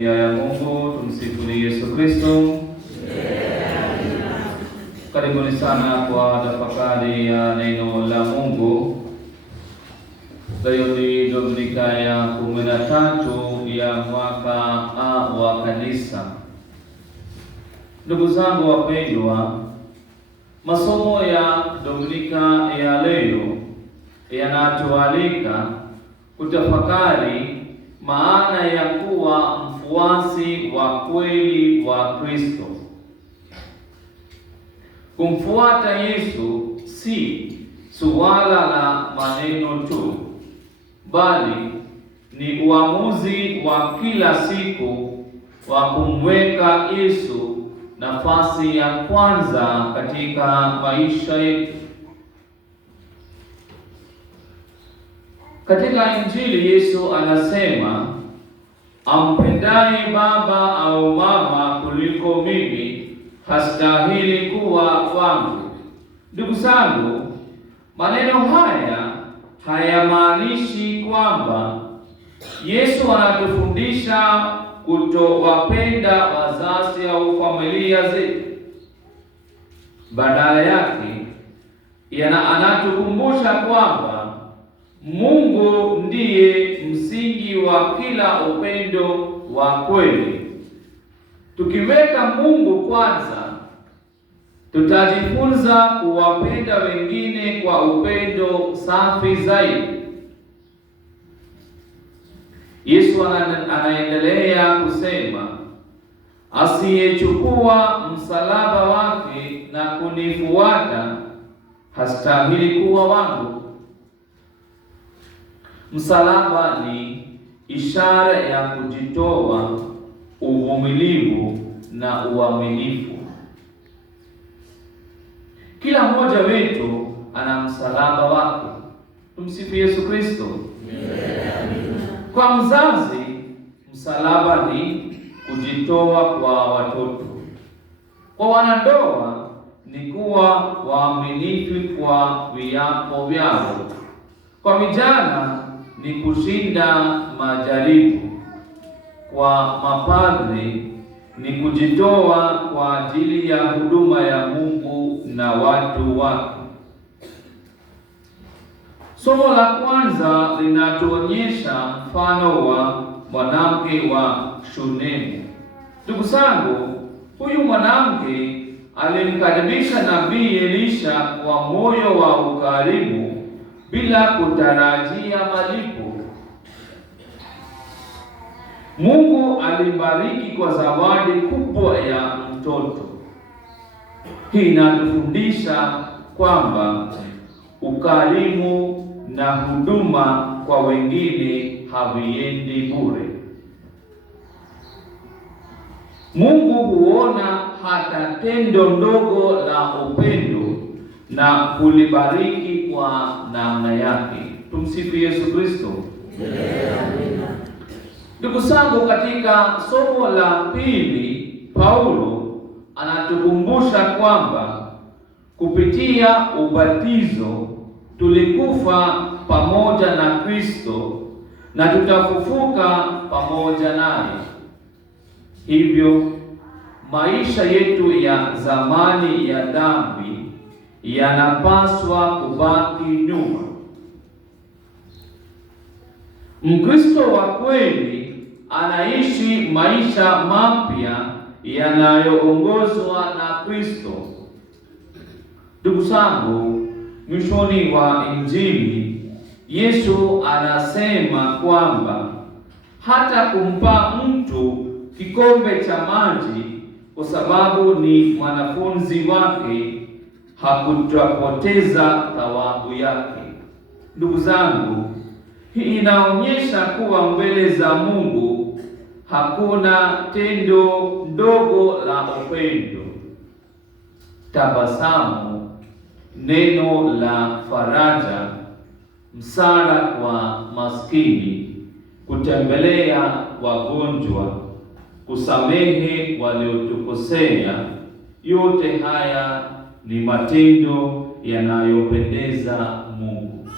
Ya Mungu, tumsifu Yesu Kristo. Karibuni sana kwa tafakari ya neno la Mungu. Leo ni Dominika ya 13 ya mwaka A wa Kanisa. Ndugu zangu wapendwa, masomo ya Dominika ya leo yanatualika kutafakari maana ya kuwa mfuasi wa kweli wa Kristo. Kumfuata Yesu si suala la maneno tu, bali ni uamuzi wa kila siku wa kumweka Yesu nafasi ya kwanza katika maisha yetu. Katika Injili Yesu anasema, ampendaye baba au mama kuliko mimi hastahili kuwa wangu. Ndugu zangu, maneno haya hayamaanishi kwamba Yesu anatufundisha kutowapenda wazazi au familia zetu. Badala yake, anatukumbusha kwamba Mungu ndiye msingi wa kila upendo wa kweli. Tukiweka Mungu kwanza, tutajifunza kuwapenda wengine kwa upendo safi zaidi. Yesu anaendelea kusema, asiyechukua msalaba wake na kunifuata hastahili kuwa wangu. Msalaba ni ishara ya kujitoa, uvumilivu na uaminifu. Kila mmoja wetu ana msalaba wake. Tumsifu Yesu Kristo. Kwa mzazi, msalaba ni kujitoa kwa watoto. Kwa wanandoa ni kuwa waaminifu kwa viapo vyao. Kwa vijana ni kushinda majaribu. Kwa mapadri ni kujitoa kwa ajili ya huduma ya Mungu na watu wake. Somo la kwanza linatuonyesha mfano wa mwanamke wa Shunemu. Ndugu zangu, huyu mwanamke alimkaribisha Nabii Elisha kwa moyo wa ukarimu bila kutarajia malipo. Mungu alimbariki kwa zawadi kubwa ya mtoto. Hii inatufundisha kwamba ukarimu na huduma kwa wengine haviendi bure. Mungu huona hata tendo ndogo la upendo na kulibariki kwa namna yake. Tumsifu Yesu Kristo. Ndugu zangu, katika somo la pili, Paulo anatukumbusha kwamba kupitia ubatizo tulikufa pamoja na Kristo na tutafufuka pamoja naye. Hivyo maisha yetu ya zamani ya dhambi yanapaswa kubaki nyuma. Mkristo wa kweli anaishi maisha mapya yanayoongozwa na Kristo. Ndugu zangu, mwishoni wa Injili Yesu anasema kwamba hata kumpa mtu kikombe cha maji kwa sababu ni mwanafunzi wake hakutapoteza thawabu yake. Ndugu zangu, hii inaonyesha kuwa mbele za Mungu hakuna tendo ndogo la upendo, tabasamu, neno la faraja, msaada kwa maskini, kutembelea wagonjwa, kusamehe waliotukosea. Yote haya ni matendo yanayopendeza Mungu.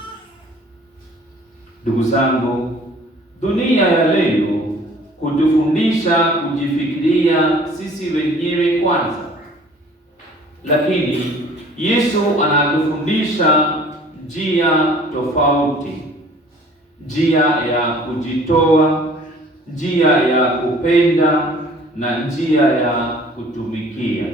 Ndugu zangu, dunia ya leo kutufundisha kujifikiria sisi wenyewe kwanza, lakini Yesu anatufundisha njia tofauti, njia ya kujitoa, njia ya kupenda na njia ya kutumikia.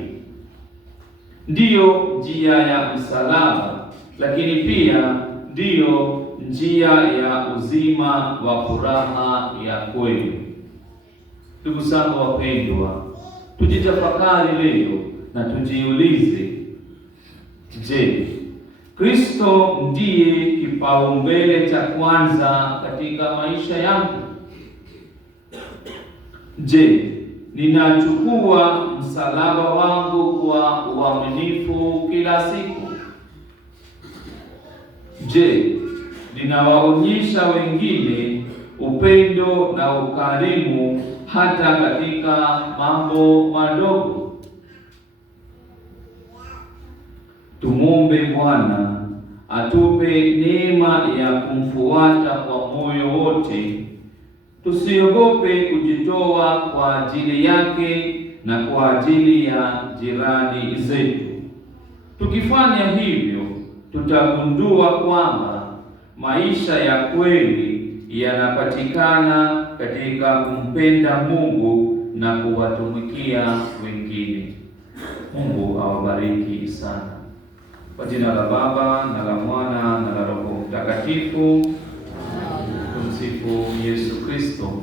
Ndiyo njia ya msalaba, lakini pia ndiyo njia ya uzima wa furaha ya kweli. Ndugu zangu wapendwa, tujitafakari leo na tujiulize, je, Kristo ndiye kipaumbele cha kwanza katika maisha yangu? Je, ninachukua msalaba wangu kwa uaminifu kila siku? Je, ninawaonyesha wengine upendo na ukarimu hata katika mambo madogo? Tumwombe Bwana atupe neema ya kumfuata kwa moyo wote. Tusiogope kujitoa kwa ajili yake na kwa ajili ya jirani zetu. Tukifanya hivyo, tutagundua kwamba maisha ya kweli yanapatikana katika kumpenda Mungu na kuwatumikia wengine. Mungu awabariki sana. Kwa jina la Baba na la Mwana na la Roho Mtakatifu. Tumsifu Yesu Kristo.